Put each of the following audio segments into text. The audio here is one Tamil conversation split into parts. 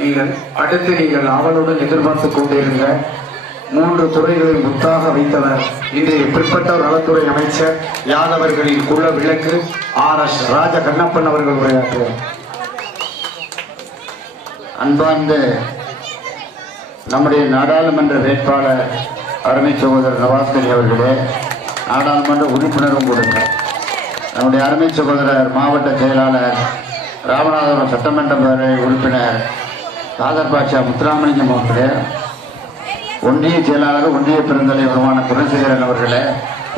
நீங்கள் அடுத்து நீங்கள் ஆவலுடன் எதிர்பார்த்து கொண்டிருந்த மூன்று துறைகளை முத்தாக வைத்தவர். இன்றைய பிற்பட்ட நலத்துறை அமைச்சர் யாதவர்களின் குல விளக்கு ஆர் எஸ் ராஜ கண்ணப்பன் அவர்கள் உரையாற்றுவார். அன்பார்ந்த நம்முடைய நாடாளுமன்ற வேட்பாளர் அருமை சகோதரர் நவாஸ்கரி அவர்களே நாடாளுமன்ற உறுப்பினரும் கொடுங்க நம்முடைய அருமை சகோதரர் மாவட்ட செயலாளர் ராமநாதபுரம் சட்டமன்ற பேரவை உறுப்பினர் காதர் பாட்சா முத்துராமலிங்கம் அவர்களே ஒன்றிய செயலாளர் ஒன்றிய பெருந்தலைவருமான குணசேகரன் அவர்களே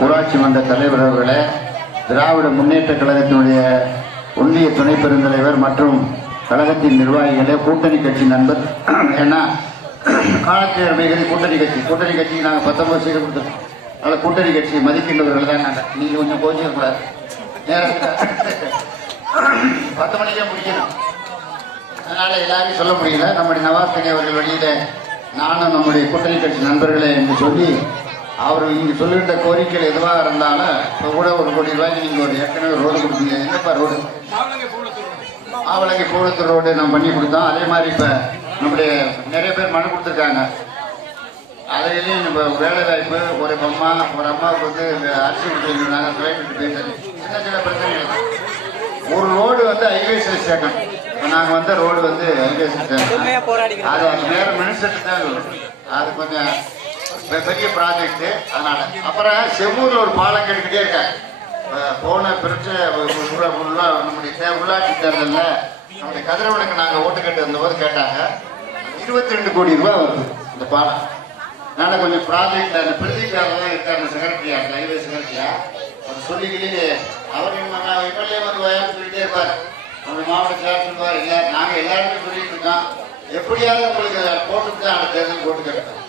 ஊராட்சி மன்ற தலைவர் அவர்களே திராவிட முன்னேற்ற கழகத்தினுடைய ஒன்றிய துணை பெருந்தலைவர் மற்றும் கழகத்தின் நிர்வாகிகளே கூட்டணி கட்சி நண்பர். ஏன்னா காலத்தினர் மிகுதி கூட்டணி கட்சி. கூட்டணி கட்சிக்கு நாங்கள் பத்தொன்பது சீட்டு கொடுத்துருக்கோம். அதனால் கூட்டணி கட்சியை மதிக்கின்றவர்கள் தான் நாங்கள் நீங்கள் கொஞ்சம் கோச்சிக்கக்கூடாது. பத்து மணிக்கே முடிக்கணும். அதனால எல்லாரையும் சொல்ல முடியல. நம்முடைய நவாஸ் அவர்கள் வெளியில நானும் நம்முடைய கூட்டணி கட்சி நண்பர்களே என்று சொல்லி அவர் இங்க சொல்லுகின்ற கோரிக்கைகள் எதுவாக இருந்தாலும் இப்போ கூட ஒரு கோடி ரூபாய்க்கு நீங்கள் ஒரு ஏற்கனவே ரோடு கொடுத்தீங்க. என்னப்பா ரோடு ஆவலங்கை கூடத்து ரோடு நம்ம பண்ணி கொடுத்தோம். அதே மாதிரி இப்போ நம்முடைய நிறைய பேர் மனு கொடுத்துருக்காங்க. அதுலேயும் நம்ம வேலை வாய்ப்பு ஒரு அம்மா ஒரு அம்மாவுக்கு வந்து இந்த அரிசி கொடுத்துருந்தாங்க கிளைமேட் பேசுறது. சின்ன சின்ன பிரச்சனைகள்? ஒரு ரோடு வந்து ஹைவேஸில் சேர்க்கணும் நாங்கள் வந்த ரோடு வந்து அது நேரம் மினிஸ்டர் தான். அது கொஞ்சம் பெரிய ப்ராஜெக்ட் அதனால. அப்புறம் செவ்வூர்ல ஒரு பாலம் கேட்டுக்கிட்டே இருக்காங்க இப்ப போன பிரச்சனை நம்முடைய உள்ளாட்சி தேர்தலில் நம்முடைய கதிரவனுக்கு நாங்கள் ஓட்டு கேட்டு வந்தபோது கேட்டாங்க. இருபத்தி ரெண்டு கோடி ரூபாய் வருது இந்த பாலம். நான் கொஞ்சம் ப்ராஜெக்ட் அந்த பிரதீப்காரர் தான் இருக்காரு செக்ரட்டரியா ரயில்வே செக்ரட்டரியா அவர் சொல்லிக்கிட்டு அவர் எம்எல்ஏ வருவாயான்னு சொல்லிட்டே இருப்பார். நம்ம மாவட்ட செயலாளர் எல்லா இல்லை நாங்கள் எல்லாருமே சொல்லிட்டு இருக்கோம். எப்படியாவது உங்களுக்கு போட்டுட்டு தான் அந்த தேர்தல் போட்டு கிடைக்கும்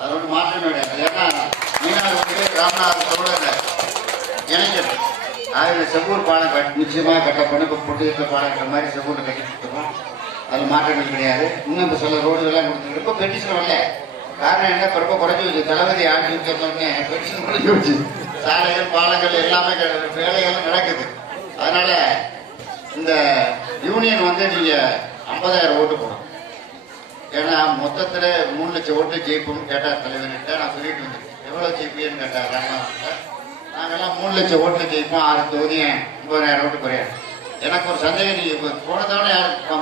அது ஒன்றும் மாற்றமே கிடையாது. ஏன்னா மீனாவது ராமநாத சோழர் இணைக்கிறது ஆகவே செவ்வூர் பாலம் கட் நிச்சயமாக கட்டப்படும். இப்போ புட்டியத்தில் பாலம் கட்டுற மாதிரி செவ்வூரில் கட்டி கொடுத்துருவோம் அது மாற்றங்கள் கிடையாது. இன்னும் இப்போ சில ரோடுகள்லாம் கொடுத்துருக்கு. இப்போ பெட்டிஷன் வரல. காரணம் என்ன? இப்போ ரொம்ப குறைஞ்சி வச்சு தளபதி ஆட்சி வச்சோடனே பெட்டிஷன் குறைஞ்சி வச்சு சாலைகள் பாலங்கள் எல்லாமே வேலைகள் நடக்குது. அதனால இந்த யூனியன் வந்து நீங்க ஐம்பதாயிரம் ஓட்டு போடும் ஏன்னா மொத்தத்துல மூணு லட்சம் ஓட்டு ஜெயிப்போம்னு கேட்டார் தலைவர்கிட்ட நான் சொல்லிட்டு வந்தேன் எவ்வளவு ஜெயிப்பீன்னு கேட்டார் ராமநாதன் நாங்கெல்லாம் மூணு லட்சம் ஓட்டு ஜெயிப்போம் ஆறு தொகுதியும் ஒன்பதாயிரம் ஓட்டு குறையாது. எனக்கு ஒரு சந்தேகம் நீங்கள் இப்ப போன தவணை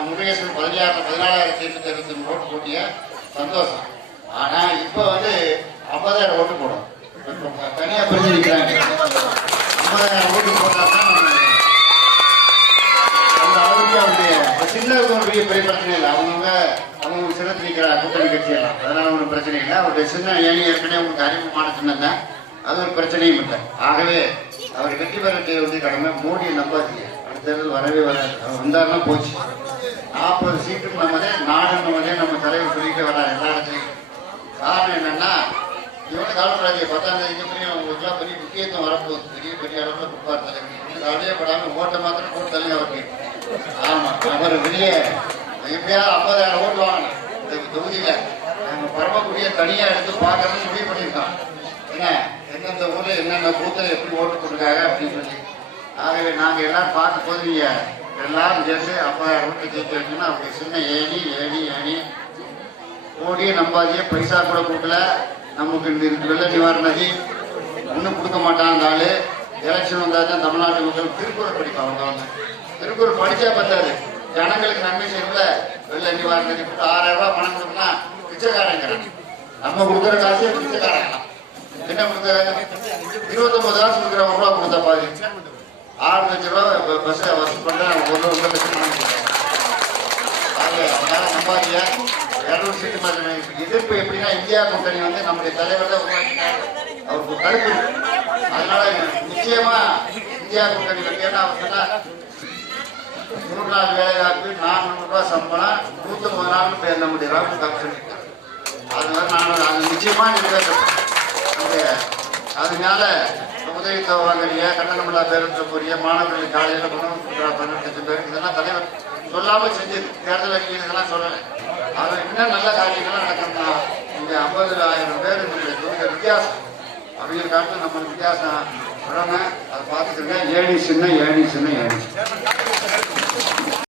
முருகேசன் பதினாயிரம் பதினாலாயிரத்தி எண்ணூத்தி அறுபத்தி ஓட்டு போட்டிய? சந்தோஷம். ஆனா இப்ப வந்து ஐம்பதாயிரம் ஓட்டு போடும் இப்ப தனியா ஐம்பதாயிரம் ஓட்டு போட்டா தான் நம்ம அந்த அளவுக்கு அவருடைய பெரிய பெரிய பிரச்சனை இல்லை. அவங்கவுங்க அவங்க சின்னத்தில் நிற்கிற கூட்டணி கட்சி அதனால ஒன்றும் பிரச்சனை இல்லை. அவருடைய சின்ன ஏணி ஏற்கனவே உங்களுக்கு அறிமுகமான சின்னம் தான் அது ஒரு பிரச்சனையும் இல்லை. ஆகவே அவர் வெற்றி பெற வந்து கடமை மோடியை நம்பாதீங்க. அடுத்த தேர்தல் வரவே வராது. அவர் வந்தாருன்னா போச்சு. நாற்பது சீட்டு நம்மதே நாடு நம்மதே நம்ம தலைவர் சொல்லிட்டு வர்றாரு எல்லா இடத்துலையும். காரணம் என்னன்னா இவங்க காலப்படாதீங்க பத்தாம் தேதிக்கு பிறகு உங்களுக்குலாம் பெரிய முக்கியத்துவம் வரப்போகுது. பெரிய பெரிய அளவில் கொடுப்பார் தலைவர் கவலையே படாமல் ஓட்டை மாத்திரம் போட்டு தள்ளி அவருக்கு. ஆமா அவர் வெளியே எப்படியாவது ஐம்பதாயிரம் ஓட்டு வாங்கணும். இந்த தொகுதியில நாங்க பரமக்குடிய தனியா எடுத்து பார்க்கறதுன்னு முடிவு பண்ணியிருக்கோம். என்ன எந்தெந்த ஊர்ல என்னென்ன பூத்துல எப்படி ஓட்டு கொடுக்காங்க அப்படின்னு சொல்லி. ஆகவே நாங்க எல்லாம் பார்க்கும் போது நீங்க எல்லாரும் சேர்ந்து ஐம்பதாயிரம் ஓட்டு ஜெயிக்க வைக்கணும் அப்படி சின்ன ஏணி ஏணி ஏணி. ஓடி நம்பாதியே பைசா கூட கொடுக்கல. நமக்கு இந்த இருக்கு வெள்ள நிவாரண ஒன்றும் கொடுக்க மாட்டாங்க. எலெக்ஷன் வந்தா தான் தமிழ்நாட்டு மக்கள் திருக்குறள் படிப்பாங்க அவங்க வந்து திருக்குறள் படிச்சா பத்தாது. ஜனங்களுக்கு நன்மை செய்யல வெள்ள நிவாரண நிதி கொடுத்து ஆறாயிரம் ரூபாய் பணம் கொடுக்கணும் பிச்சைக்காரங்கிறாங்க நம்ம கொடுக்குற காசே பிச்சைக்காரங்க என்ன கொடுத்த? இருபத்தொன்பது காசு கொடுக்குற ஒரு ரூபா கொடுத்தா பாதி. ஆறு லட்சம் ரூபா பஸ் வசூல் பண்றேன் ஒரு ரூபா ஒரு லட்சம் பணம் கொடுக்குறாங்க அதனால நம்பாதீங்க இருநூறு சீட்டு மாதிரி எதிர்ப்பு எப்படின்னா இந்தியா கூட்டணி வந்து நம்முடைய தலைவர் தான் உருவாக்கினார் அவருக்கு கருத்து இந்தியா கூட்டணி வந்து ஏன்னா சொன்னா நூறு நாள் வேலை வாய்ப்பு நானூறு ரூபாய் சம்பளம் நூத்தம்பது நாள் பேர் நம்முடைய ராகுல் காந்தி அதனால நான் அது நிச்சயமா நிறைவேற்றப்படும் அதனால உதவித்தொகை வாங்குறீங்க கட்டணமில்லா பேருந்து மாணவர்கள் காலையில் காலையில உணவு பதினெட்டு லட்சம் பேருக்கு இதெல்லாம் தலைவர் சொல்லாம செஞ்சது தேர்தல் அறிக்கையில் இதெல்லாம் சொல்லலை அது இன்னும் நல்ல காரியங்கள்லாம் நடக்கணும்னா இங்க ஐம்பது ஆயிரம் பேர் வித்தியாசம் அவங்க காட்டு நம்ம வித்தியாசம் வரணும் அதை பார்த்துக்கிறேன் ஏணி சின்ன ஏணி சின்ன ஏணி சின்ன.